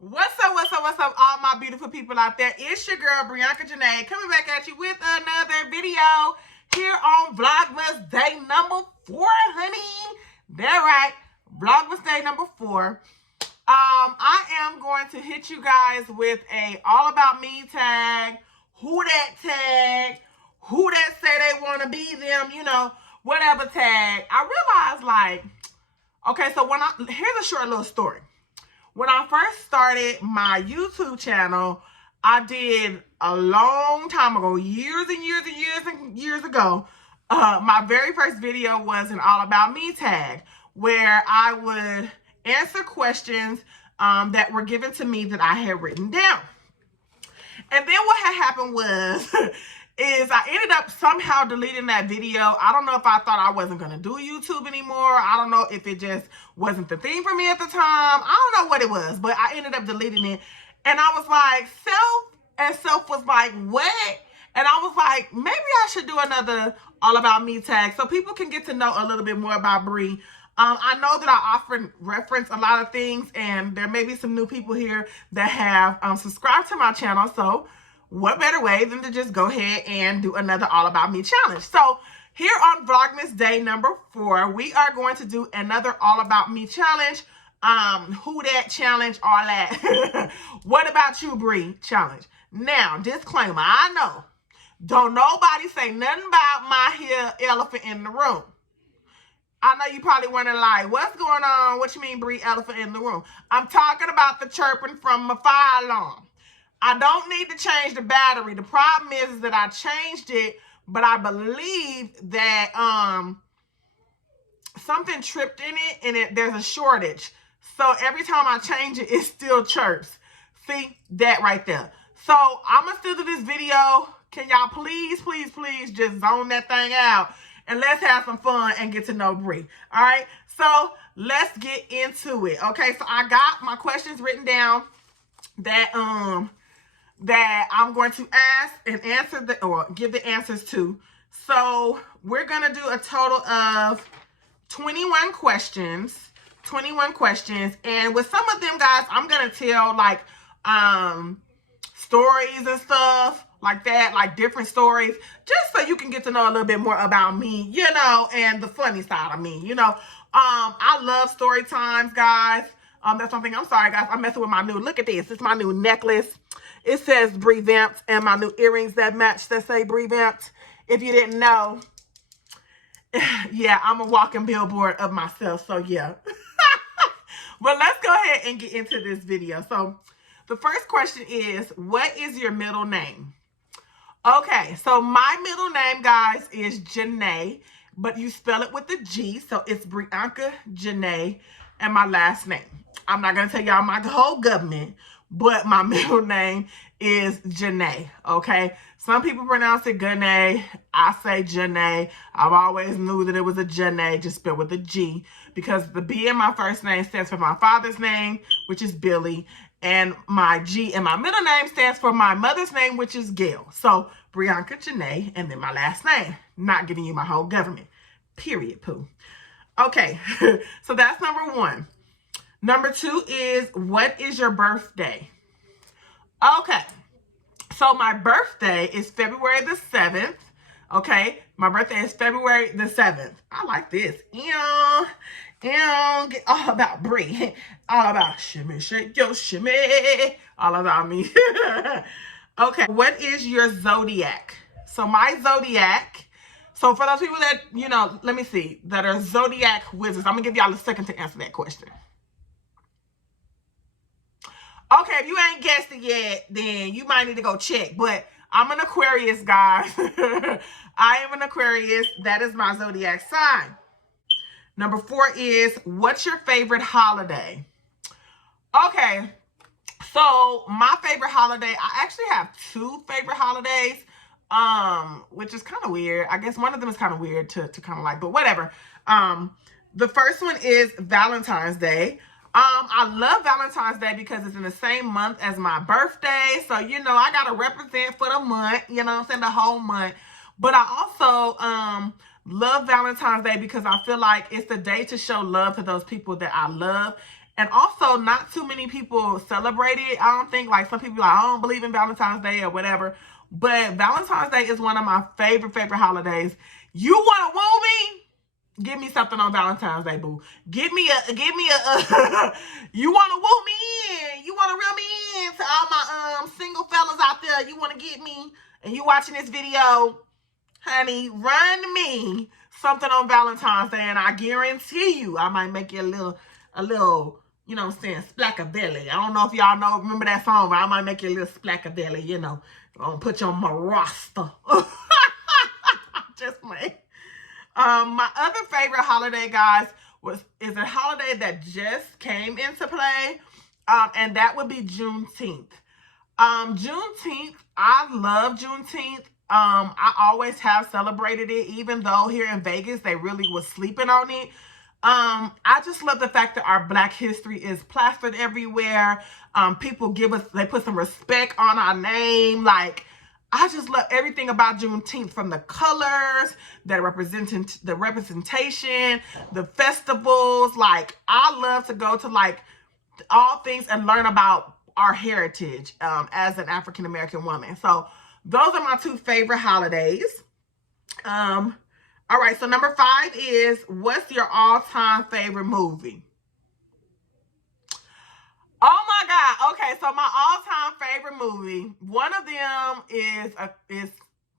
What's up, all my beautiful people out there? It's your girl, Brianka Janae, coming back at you with another video here on Vlogmas day number 4, honey. That's right, Vlogmas day number 4. I am going to hit you guys with a all about me tag, who that say they want to be them, whatever tag. I realized, like, okay, so here's a short little story. When I first started my YouTube channel, I did a long time ago, years and years ago. My very first video was an all about me tag where I would answer questions that were given to me that I had written down. And then what had happened was is I ended up somehow deleting that video. I don't know if I thought I wasn't going to do YouTube anymore. I don't know if it just wasn't the thing for me at the time. I don't know what it was, but I ended up deleting it. And I was like, self was like, what? And I was like, maybe I should do another all about me tag so people can get to know a little bit more about Bree. I know that I often reference a lot of things, and there may be some new people here that have subscribed to my channel. So what better way than to just go ahead and do another all about me challenge. So here on Vlogmas day number 4, we are going to do another all about me challenge. Who that challenge, all that. What about you, Bree challenge. Now, disclaimer, I know, don't nobody say nothing about my here elephant in the room. I know you probably wondering, like, what's going on? What you mean, Bree, elephant in the room? I'm talking about the chirping from my fire alarm. I don't need to change the battery. The problem is that I changed it, but I believe that something tripped in it, and there's a shortage. So every time I change it, it still chirps. See that right there. So I'm gonna still do this video. Can y'all please just zone that thing out, and let's have some fun and get to know Bree. All right. So let's get into it. Okay. So I got my questions written down that I'm going to ask and answer or give the answers to. So we're going to do a total of 21 questions. 21 questions. And with some of them, guys, I'm going to tell like stories and stuff like that, like different stories, just so you can get to know a little bit more about me, and the funny side of me, I love story times, guys. That's something, I'm sorry, guys, I'm messing with my new, look at this. It's my new necklace. It says Bree Vamped, and my new earrings that match that say Bree Vamped. If you didn't know, yeah, I'm a walking billboard of myself, so yeah. But let's go ahead and get into this video. So the first question is, what is your middle name? Okay, so my middle name, guys, is Janae, but you spell it with a G, so it's Brianka Janae, and my last name. I'm not going to tell y'all my whole government, but my middle name is Janae, okay? Some people pronounce it Gunay. I say Janae. I've always knew that it was a Janae, just spelled with a G, because the B in my first name stands for my father's name, which is Billy, and my G in my middle name stands for my mother's name, which is Gail. So Brianka Janae, and then my last name. Not giving you my whole government. Period, poo. Okay, so that's number 1. Number 2 is, what is your birthday? Okay, so my birthday is February the 7th. Okay, my birthday is February the 7th. I like this. All about Bree. All about shimmy, shake your shimmy. All about me. Okay, what is your zodiac? So my zodiac, so for those people that, let me see, that are zodiac wizards, I'm going to give y'all a second to answer that question. Okay, if you ain't guessed it yet, then you might need to go check. But I'm an Aquarius, guys. I am an Aquarius. That is my zodiac sign. Number 4 is, what's your favorite holiday? Okay, so my favorite holiday, I actually have 2 favorite holidays, which is kind of weird. I guess one of them is kind of weird to kind of like, but whatever. The first one is Valentine's Day. I love Valentine's Day because it's in the same month as my birthday. So, I got to represent for the month, I'm saying, the whole month. But I also love Valentine's Day because I feel like it's the day to show love to those people that I love. And also, not too many people celebrate it. I don't think, like, some people like, I don't believe in Valentine's Day or whatever. But Valentine's Day is one of my favorite holidays. You want to woo me? Give me something on Valentine's Day, boo. Give me a, you want to woo me in? You want to reel me in to all my single fellas out there? You want to get me? And you watching this video, honey, run me something on Valentine's Day, and I guarantee you, I might make you a little, you know what I'm saying, splackabelly. I don't know if y'all remember that song, but I might make you a little splackabelly, you know. I'm gonna put you on my roster. Just me. My other favorite holiday, guys, is a holiday that just came into play, and that would be Juneteenth. Juneteenth, I love Juneteenth. I always have celebrated it, even though here in Vegas they really was sleeping on it. I just love the fact that our Black history is plastered everywhere. People they put some respect on our name. Like, I just love everything about Juneteenth, from the colors, the representation, the festivals. Like, I love to go to, like, all things and learn about our heritage as an African-American woman. So those are my two favorite holidays. All right, so number 5 is, what's your all-time favorite movie? Oh my God. Okay, so my all-time favorite movie, one of them is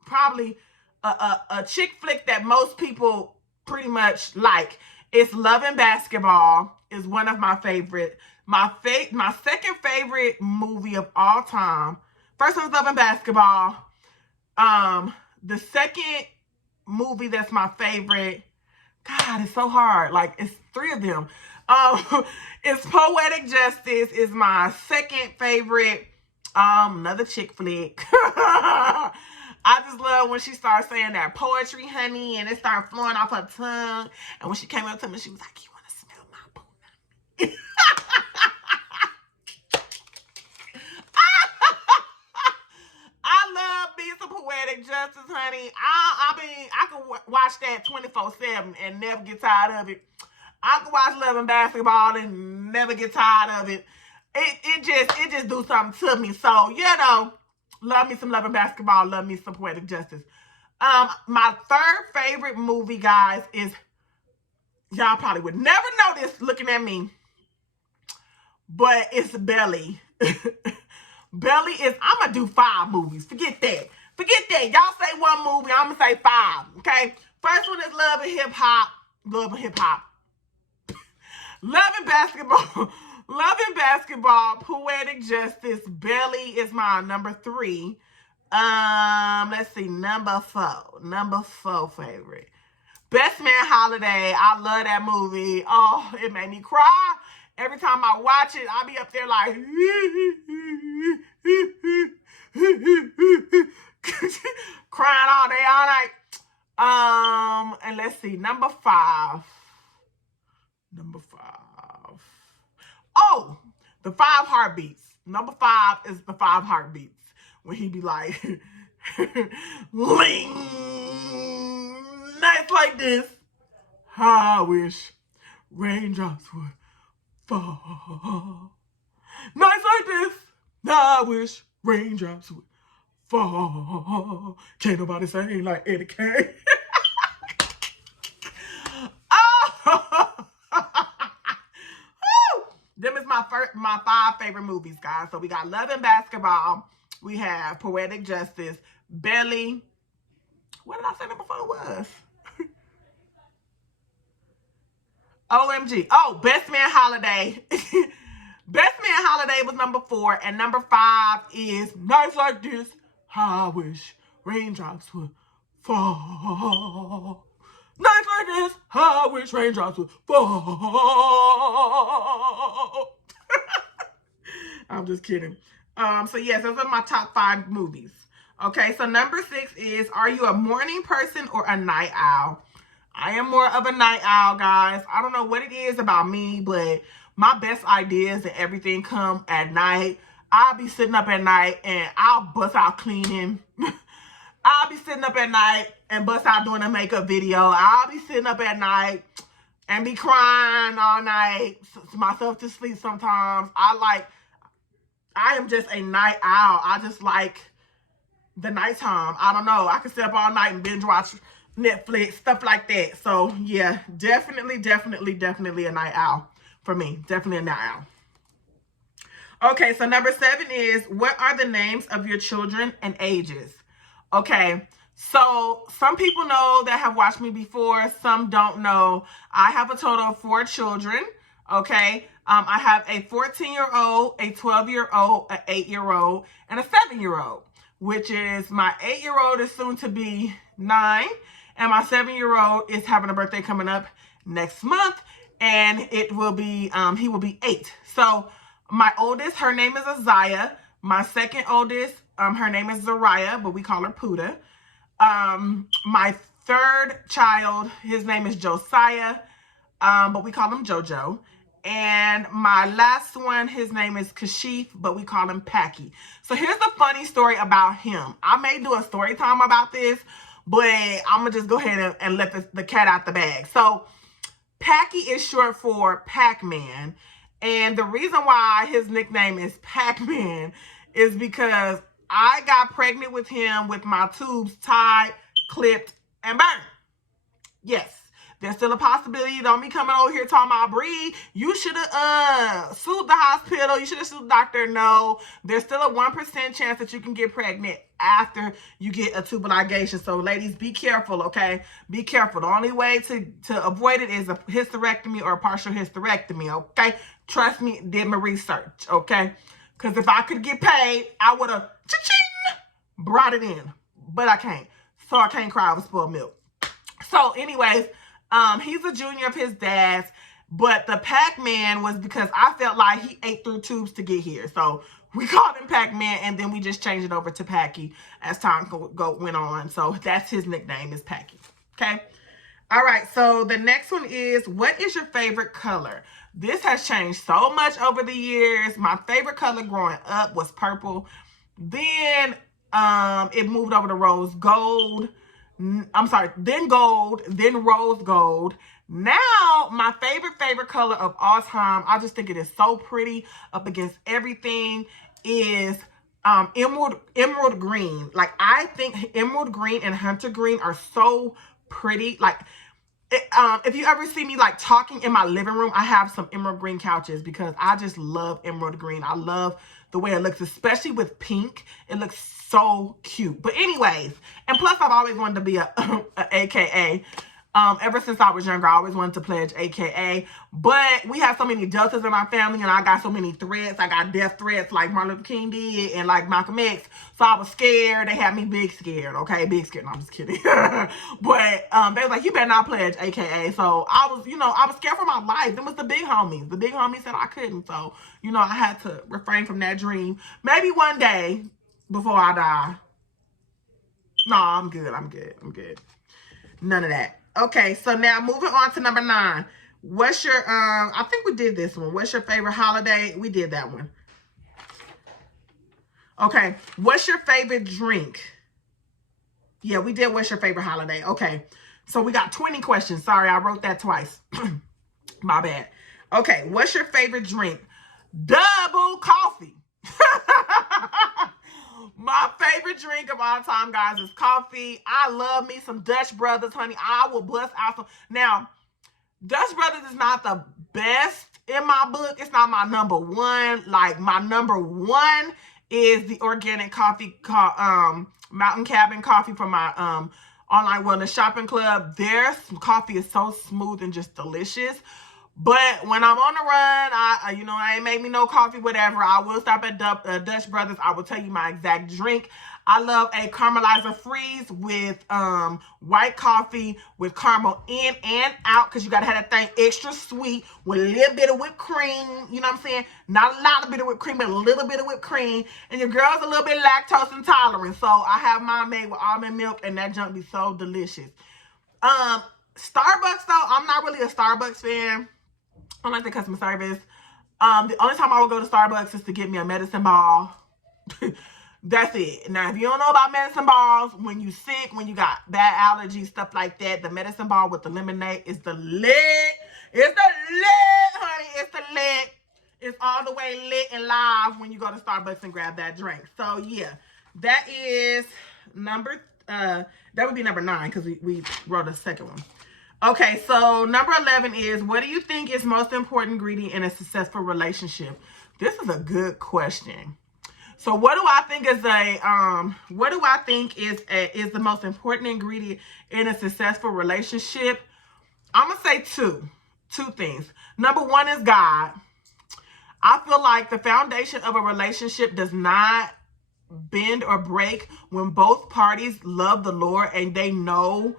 probably a chick flick that most people pretty much like. It's Love and Basketball is one of my favorite. My second favorite movie of all time. First one was Love and Basketball. The second movie that's my favorite, God, it's so hard. Like, it's 3 of them. It's Poetic Justice is my second favorite. Another chick flick. I just love when she started saying that poetry, honey, and it started flowing off her tongue. And when she came up to me, she was like, "You want to smell my boo?" I love me some Poetic Justice, honey. I can watch that 24/7 and never get tired of it. I can watch Love and Basketball and never get tired of it. It just do something to me. So, you know, love me some Love and Basketball, love me some Poetic Justice. My third favorite movie, guys, is, y'all probably would never know this looking at me, but it's Belly. Belly is, I'm going to do 5 movies. Forget that. Y'all say 1 movie, I'm going to say 5, okay? First one is Love and Hip Hop. Love and Hip Hop. Love and Basketball. Love and Basketball. Poetic Justice. Belly is my number 3. Let's see. Number 4. Number 4 favorite. Best Man Holiday. I love that movie. Oh, it made me cry. Every time I watch it, I'll be up there like, crying all day, all night. And let's see, number 5. Oh, the 5 Heartbeats. Number 5 is the 5 Heartbeats. When he be like, ling, nights like this, I wish raindrops would fall. Nights like this, I wish raindrops would fall. Can't nobody sing like Eddie Kane. Them is my 5 favorite movies, guys. So we got Love and Basketball. We have Poetic Justice, Belly. What did I say number 4 was? OMG. Oh, Best Man Holiday. Best Man Holiday was number 4. And number 5 is Nights Like This, I wish raindrops would fall. Nights like this, I wish raindrops would fall. I'm just kidding. So yes, those are my top 5 movies. Okay, so number 6 is, are you a morning person or a night owl? I am more of a night owl, guys. I don't know what it is about me, but my best ideas and everything come at night. I'll be sitting up at night and I'll bust out cleaning. I'll be sitting up at night and bust out doing a makeup video. I'll be sitting up at night and be crying all night, myself to sleep sometimes. I am just a night owl. I just like the nighttime. I don't know. I can stay up all night and binge watch Netflix, stuff like that. So yeah, definitely a night owl for me. Definitely a night owl. Okay, so number 7 is, what are the names of your children and ages? Okay, so some people know that have watched me before, some don't know. I have a total of 4 children, okay? I have a 14-year-old, a 12-year-old, an 8-year-old, and a 7-year-old, which is my 8-year-old is soon to be 9, and my 7-year-old is having a birthday coming up next month, and it will be, he will be 8. So my oldest, her name is Azaya. My second oldest, her name is Zariah, but we call her Puda. My third child, his name is Josiah, but we call him Jojo. And my last one, his name is Kashif, but we call him Packy. So here's the funny story about him. I may do a story time about this, but I'm going to just go ahead and let the cat out the bag. So Packy is short for Pac-Man. And the reason why his nickname is Pac-Man is because I got pregnant with him with my tubes tied, clipped, and burned. Yes, there's still a possibility. Don't be coming over here talking about, Bree, you should have sued the hospital. You should have sued the doctor. No, there's still a 1% chance that you can get pregnant after you get a tubal ligation. So ladies, be careful, okay? Be careful. The only way to avoid it is a hysterectomy or a partial hysterectomy, okay? Trust me, did my research, okay? Because if I could get paid, I would have brought it in. But I can't. So I can't cry over spoiled milk. So anyways, he's a junior of his dad's. But the Pac-Man was because I felt like he ate through tubes to get here. So we called him Pac-Man, and then we just changed it over to Packy as time went on. So that's his nickname, is Packy. Okay? All right, so the next one is, what is your favorite color? This has changed so much over the years. My favorite color growing up was purple. Then it moved over to rose gold. Then gold, then rose gold. Now, my favorite color of all time, I just think it is so pretty up against everything, is emerald green. Like, I think emerald green and hunter green are so pretty. Like, if you ever see me like talking in my living room, I have some emerald green couches because I just love emerald green. I love the way it looks, especially with pink. It looks so cute. But anyways, and plus I've always wanted to be a AKA. Ever since I was younger, I always wanted to pledge AKA. But we have so many deltas in my family, and I got so many threats. I got death threats like Martin Luther King did and like Malcolm X. So I was scared. They had me big scared, okay? Big scared. No, I'm just kidding. But they was like, you better not pledge AKA. So I was, I was scared for my life. Them was the big homies. The big homies said I couldn't. So, I had to refrain from that dream. Maybe one day before I die. No, I'm good. I'm good. None of that. Okay, so now moving on to number 9. What's your, I think we did this one. What's your favorite holiday? We did that one. Okay, what's your favorite drink? Yeah, we did what's your favorite holiday. Okay, so we got 20 questions. Sorry, I wrote that twice. My bad. Okay, what's your favorite drink? Double coffee. My favorite drink of all time, guys, is coffee. I love me some Dutch Brothers, honey. I will bust out some. Now, Dutch Brothers is not the best in my book. It's not my number one. Like, my number one is the organic coffee, Mountain Cabin coffee from my online wellness shopping club. Their coffee is so smooth and just delicious. But when I'm on the run, I ain't make me no coffee, whatever. I will stop at Dutch Brothers. I will tell you my exact drink. I love a caramelizer freeze with white coffee with caramel in and out, because you got to have that thing extra sweet with a little bit of whipped cream. You know what I'm saying? Not a lot of bit of whipped cream, but a little bit of whipped cream. And your girl's a little bit lactose intolerant. So I have mine made with almond milk, and that junk be so delicious. Starbucks, though, I'm not really a Starbucks fan. I don't like the customer service. The only time I would go to Starbucks is to get me a medicine ball. That's it. Now, if you don't know about medicine balls, when you sick, when you got bad allergies, stuff like that, the medicine ball with the lemonade is the lit. It's the lit, honey. It's the lit. It's all the way lit and live when you go to Starbucks and grab that drink. So yeah, that is number, that would be number 9 because we wrote a second one. Okay, so number 11 is, what do you think is most important ingredient in a successful relationship? This is a good question. So what do I think is is the most important ingredient in a successful relationship? I'm gonna say two things. Number 1 is God. I feel like the foundation of a relationship does not bend or break when both parties love the Lord and they know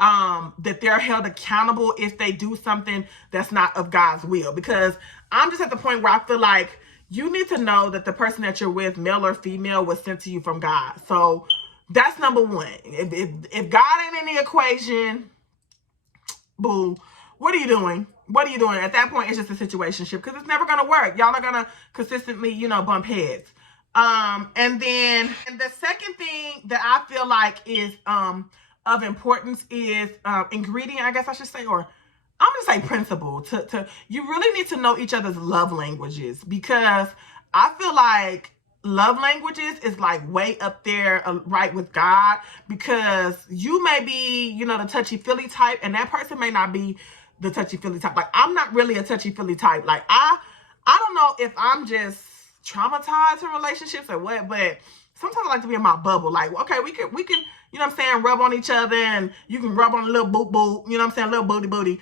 that they're held accountable if they do something that's not of God's will. Because I'm just at the point where I feel like you need to know that the person that you're with, male or female, was sent to you from God. So that's number 1. If God ain't in the equation, boo, what are you doing? What are you doing? At that point, it's just a situationship because it's never going to work. Y'all are going to consistently, bump heads. And then the second thing that I feel like is of importance is ingredient, I guess I should say, or I'm going to say principle. You really need to know each other's love languages, because I feel like love languages is like way up there, right, with God, because you may be, the touchy-feely type, and that person may not be the touchy-feely type. Like, I'm not really a touchy-feely type. Like, I don't know if I'm just traumatized in relationships or what, but sometimes I like to be in my bubble. Like, okay, we can, rub on each other, and you can rub on a little boot, a little booty,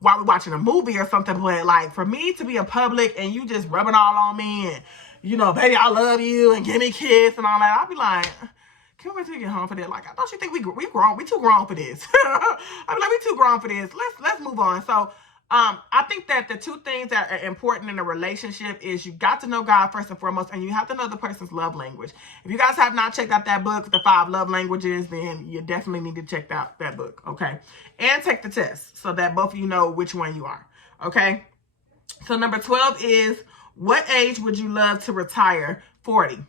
while we're watching a movie or something. But like, for me to be in public and you just rubbing all on me and, baby, I love you, and give me a kiss and all that, I'll be like, can't wait till we get home for that. Like, don't you think we grown? We too grown for this. I'd be like, we too grown for this. Let's move on. So, I think that the 2 things that are important in a relationship is you got to know God first and foremost, and you have to know the person's love language. If you guys have not checked out that book, The 5 Love Languages, then you definitely need to check out that book, okay? And take the test so that both of you know which one you are, okay? So number 12 is, what age would you love to retire? 40.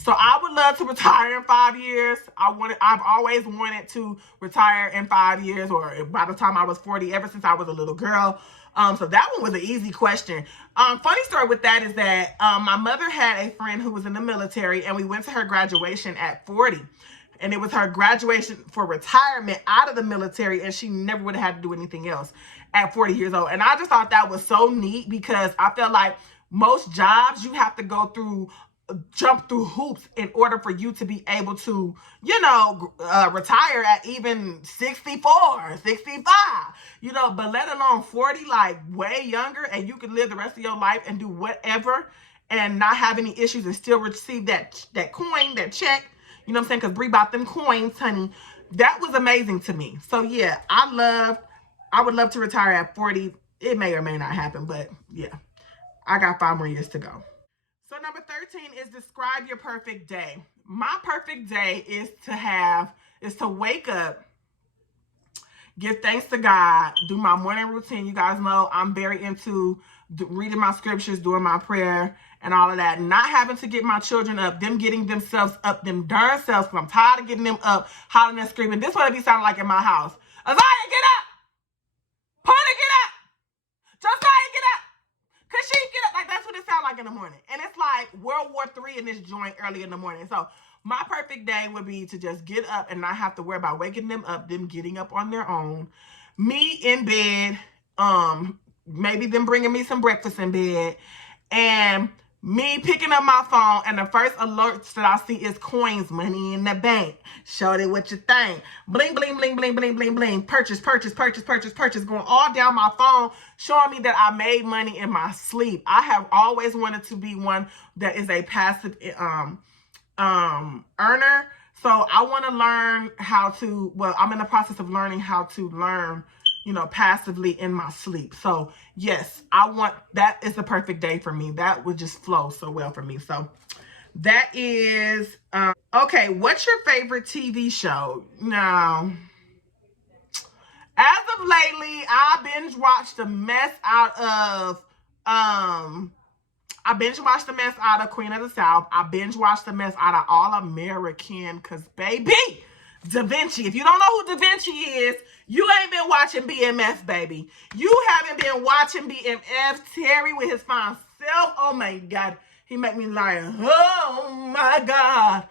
So I would love to retire in 5 years. I've always wanted to retire in 5 years, or by the time I was 40, ever since I was a little girl. So that one was an easy question. Funny story with that is that my mother had a friend who was in the military, and we went to her graduation at 40. And it was her graduation for retirement out of the military, and she never would have had to do anything else at 40 years old. And I just thought that was so neat, because I felt like most jobs you have to jump through hoops in order for you to be able to, retire at even 64, 65, but let alone 40, like way younger, and you can live the rest of your life and do whatever and not have any issues and still receive that coin, that check, you know what I'm saying? Because Bree bought them coins, honey. That was amazing to me. So yeah, I would love to retire at 40. It may or may not happen, but yeah, I got 5 more years to go. So number 13 is, describe your perfect day. My perfect day is to wake up, give thanks to God, do my morning routine. You guys know I'm very into reading my scriptures, doing my prayer, and all of that. Not having to get my children up, them getting themselves up, them darn selves, because I'm tired of getting them up, hollering and screaming. This is what it be sounding like in my house. Isaiah, get up! Porter, get up! Josiah, get up! Kashif, get up! Like, that's what it sounds like in the morning. And it's like World War III in this joint early in the morning. So my perfect day would be to just get up and not have to worry about waking them up, them getting up on their own, me in bed, maybe them bringing me some breakfast in bed, and me picking up my phone, and the first alerts that I see is coins, money in the bank. Shorty, what you think? Bling, bling, bling, bling, bling, bling, bling. Purchase, purchase, purchase, purchase, purchase. Going all down my phone, showing me that I made money in my sleep. I have always wanted to be one that is a passive earner. So I want to learn how to, well, I'm in the process of learning how to learn, passively in my sleep. So yes, that is the perfect day for me. That would just flow so well for me. So that is, okay, what's your favorite TV show? Now, as of lately, I binge watched the mess out of, Queen of the South. I binge watched the mess out of All American, because baby, Da Vinci. If you don't know who Da Vinci is, you ain't been watching BMF, baby. You haven't been watching BMF. Terry with his fine self. Oh my God. He make me like, oh my God.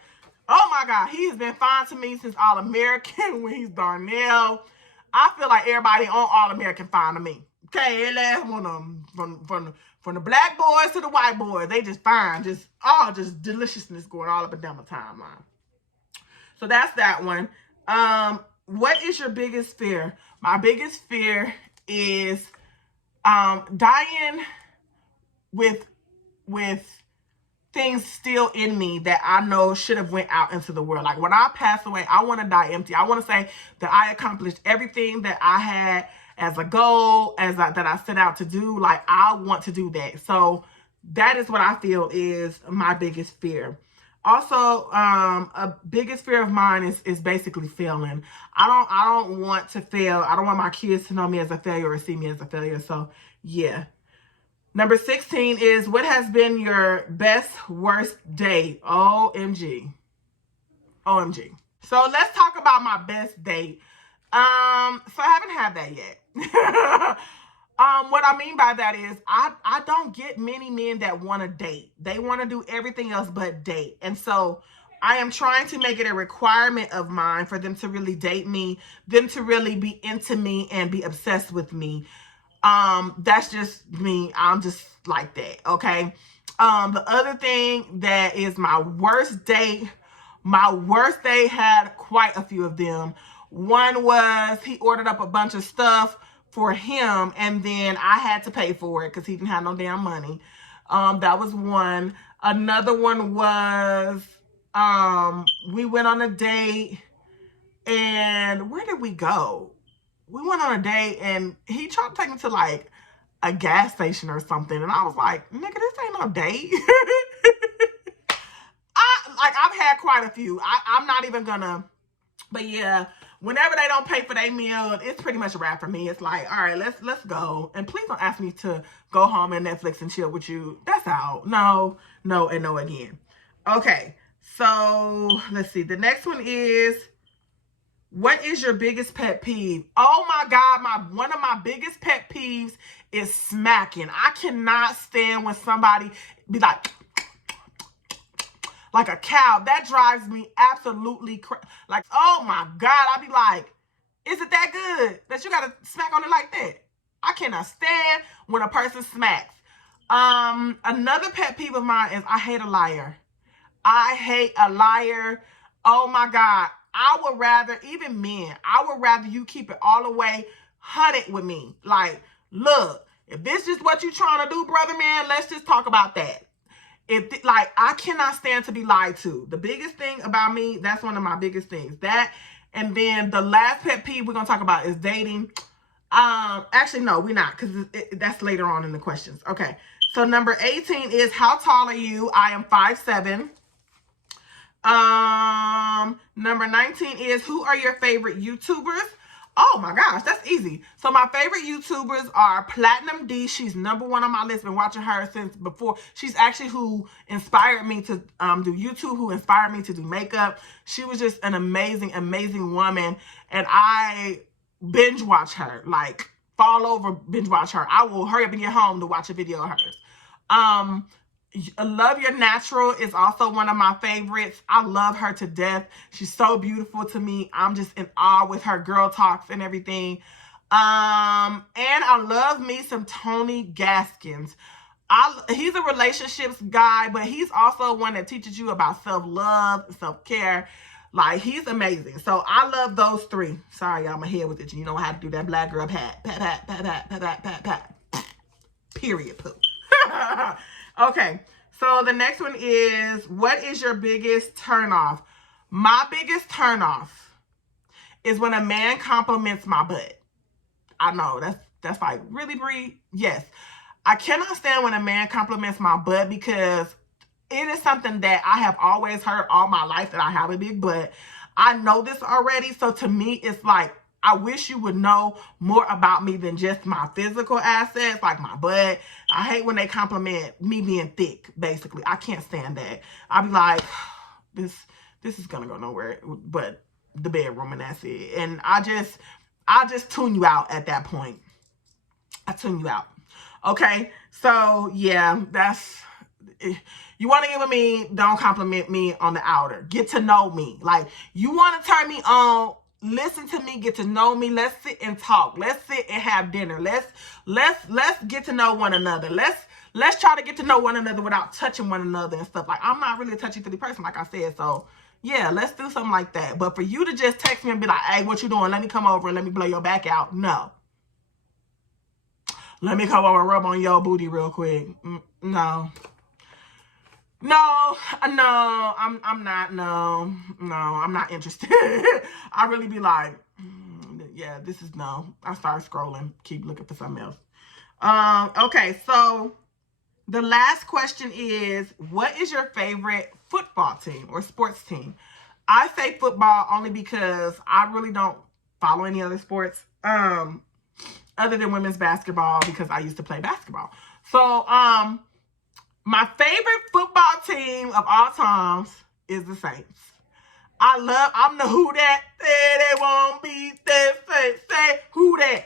Oh my God. He has been fine to me since All American when he's Darnell. I feel like everybody on All American fine to me. Okay, every last one of them. From the black boys to the white boys. They just fine. Just deliciousness going all up and down the timeline. So that's that one. What is your biggest fear? My biggest fear is dying with things still in me that I know should have went out into the world. Like when I pass away, I want to die empty. I want to say that I accomplished everything that I had as a goal, that I set out to do. Like I want to do that. So that is what I feel is my biggest fear. Also, a biggest fear of mine is basically failing. I don't want to fail. I don't want my kids to know me as a failure or see me as a failure. So yeah. Number 16 is, what has been your best, worst date? OMG. OMG. So let's talk about my best date. So I haven't had that yet. What I mean by that is I don't get many men that want to date. They want to do everything else but date. And so I am trying to make it a requirement of mine for them to really date me, them to really be into me and be obsessed with me. That's just me. I'm just like that. Okay. The other thing that is my worst date had quite a few of them. One was he ordered up a bunch of stuff for him and then I had to pay for it because he didn't have no damn money. That was one. Another one was we went on a date and where did we go? We went on a date and he tried to take me to like a gas station or something. And I was like, nigga, this ain't no date. I've had quite a few. I'm not even gonna, but yeah, whenever they don't pay for their meal, it's pretty much a wrap for me. It's like, all right, let's go. And please don't ask me to go home and Netflix and chill with you. That's out. No, and no again. Okay, so let's see. The next one is, what is your biggest pet peeve? Oh my God, one of my biggest pet peeves is smacking. I cannot stand when somebody be like a cow. That drives me absolutely crazy. Like, oh my God, I be like, is it that good that you gotta smack on it like that? I cannot stand when a person smacks. Another pet peeve of mine is I hate a liar. I hate a liar. Oh my God. I would rather, even men, I would rather you keep it all the way 100 with me. Like, look, if this is what you trying to do, brother, man, let's just talk about that. Like, I cannot stand to be lied to. The biggest thing about me, that's one of my biggest things. That, and then the last pet peeve we're going to talk about is dating. Actually, no, we're not, because that's later on in the questions. Okay, so number 18 is, how tall are you? I am 5'7". Number 19 is, who are your favorite YouTubers? Oh my gosh, that's easy. So my favorite YouTubers are Platinum D. She's number 1 on my list. Been watching her since before. She's actually who inspired me to do YouTube, who inspired me to do makeup. She was just an amazing, amazing woman. And I binge watch her, like fall over, binge watch her. I will hurry up and get home to watch a video of hers. Love Your Natural is also one of my favorites. I love her to death. She's so beautiful to me. I'm just in awe with her girl talks and everything. And I love me some Tony Gaskins. He's a relationships guy, but he's also one that teaches you about self-love, self-care. Like, he's amazing. So I love those 3. Sorry, y'all, my head with it. You know how to do that black girl pat, pat, pat, pat, pat, pat, pat, pat, pat. Period, poo. Okay, so the next one is, what is your biggest turnoff? My biggest turnoff is when a man compliments my butt. I know, that's like, really, Bree? Yes. I cannot stand when a man compliments my butt because it is something that I have always heard all my life, that I have a big butt. I know this already, so to me, it's like, I wish you would know more about me than just my physical assets, like my butt. I hate when they compliment me being thick, basically. I can't stand that. I'll be like, this is gonna go nowhere. But the bedroom, and that's it. And I just tune you out at that point. I tune you out. Okay, so yeah, that's, you want to get with me, don't compliment me on the outer. Get to know me. Like, you want to turn me on, listen to me, get to know me. Let's sit and talk. Let's sit and have dinner. Let's get to know one another. Let's try to get to know one another without touching one another and stuff. Like, I'm not really a touchy-feely person, like I said. So yeah, let's do something like that. But for you to just text me and be like, hey, what you doing? Let me come over and let me blow your back out. No. Let me come over and rub on your booty real quick. No. No, I'm not, no, I'm not interested. I really be like, yeah, this is no. I start scrolling, keep looking for something else. Okay, so the last question is, what is your favorite football team or sports team? I say football only because I really don't follow any other sports, other than women's basketball, because I used to play basketball. So, my favorite football team of all times is the Saints. I'm the who that, say they won't beat that Saints. Say who that.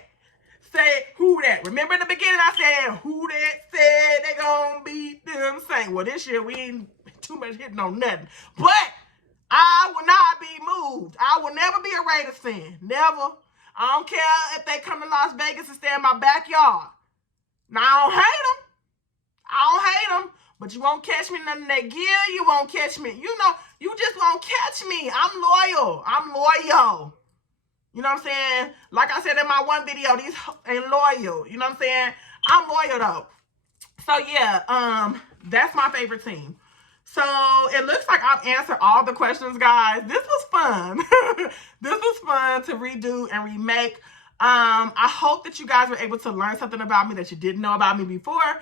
Say who that. Remember in the beginning I said, who that said they gonna beat them Saints. Well, this year we ain't too much hitting on nothing. But I will not be moved. I will never be a Raiders fan. Never. I don't care if they come to Las Vegas and stay in my backyard. Now, I don't hate them. I don't hate them, but you won't catch me in none of that gear. You won't catch me. You know, you just won't catch me. I'm loyal. I'm loyal. You know what I'm saying? Like I said in my one video, these ain't loyal. You know what I'm saying? I'm loyal though. So yeah, that's my favorite team. So it looks like I've answered all the questions, guys. This was fun. This was fun to redo and remake. I hope that you guys were able to learn something about me that you didn't know about me before.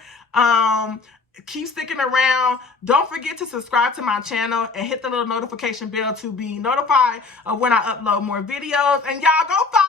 Keep sticking around. Don't forget to subscribe to my channel and hit the little notification bell to be notified of when I upload more videos. And y'all go follow